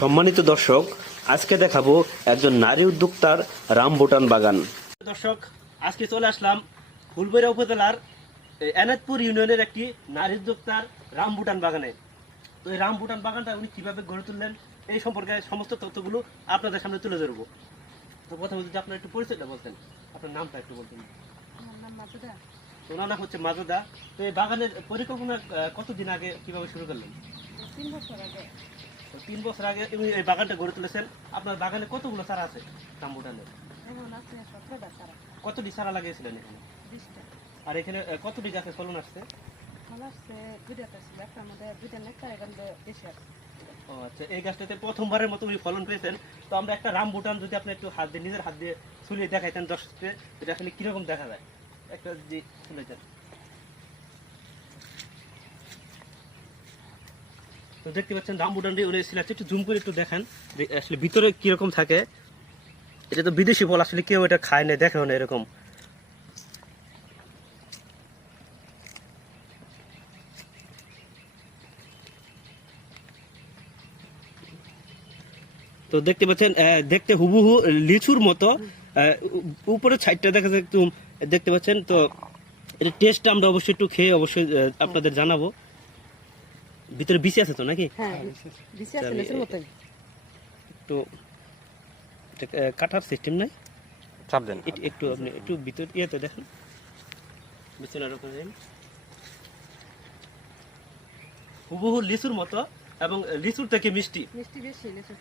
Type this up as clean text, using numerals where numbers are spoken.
সম্মানিত দর্শক, আজকে দেখাবো একজন নারী উদ্যোক্তার রামবুটান বাগান। দর্শক, আজকে চলে আসলাম ফুলবাড়িয়া উপজেলার এনায়তপুর ইউনিয়নের একটি নারী উদ্যোক্তার রামবুটান বাগানে। তো এই রামবুটান বাগানটা উনি কিভাবে গড়ে তুললেন এই সম্পর্কে সমস্ত তথ্যগুলো আপনাদের সামনে তুলে ধরবো। তো প্রথমে যদি আপনার একটু পরিচয়টা বলতেন, আপনার নামটা একটু বলতেন। আমার নাম মাজেদা। তো ওনার নাম হচ্ছে মাজেদা। তো এই বাগানের পরিকল্পনা কতদিন আগে কিভাবে শুরু করলেন? 3 বছর আগে। তো 3 বছর আগে উনি এই বাগানটা গড়ে তুলেছেন। আপনার বাগানে কতগুলো চারা আছে রামবুটানের? এখন আছে 17টা চারা, কতটি চারা লাগিয়েছিলেন এখানে? 20টা। আর এখানে কতটি গাছের ফলন আসছে? ফল আসছে 2টা ছিল, একটার মধ্যে 2টা নেকটা, এখান থেকে বেশি আসছে। ও আচ্ছা, এই গাছটাতে প্রথমবারের মতো উনি ফলন পেয়েছেন। তো আমরা একটা রামবুটান যদি আপনি একটু হাত দিয়ে নিজের হাত দিয়ে ছুলিয়ে দেখাইতেন দর্শককে, এটা আসলে কিরকম দেখা যায়, একটা যদি ছুলে দেন। তো দেখতে পাচ্ছেন রামবুটানটি উনি সিলাচ্ছে, একটু জুম করে একটু দেখান যে আসলে ভিতরে কিরকম থাকে। এটা তো বিদেশি ফল, আসলে কেউ এটা খায় না, দেখেও না এরকম। তো দেখতে পাচ্ছেন দেখতে হুবহু লিচুর মতো, উপরে সাইডটা দেখা যায় একটু, দেখতে পাচ্ছেন। তো এটা টেস্টটা আমরা অবশ্যই একটু খেয়ে অবশ্যই আপনাদের জানাবো। ভিতরে বিচি আছে তো নাকি? হ্যাঁ, বেশি আছে, লেচুর মতোই। একটু কাটার সিস্টেম নাই, চাপ দেন। একটু আপনি একটু ভিতর ইয়েতে দেখেন, বিছানা রকম হুবহু লিচুর মতো, এবং লিচুর থেকে মিষ্টি। মিষ্টি বেশি লেচু।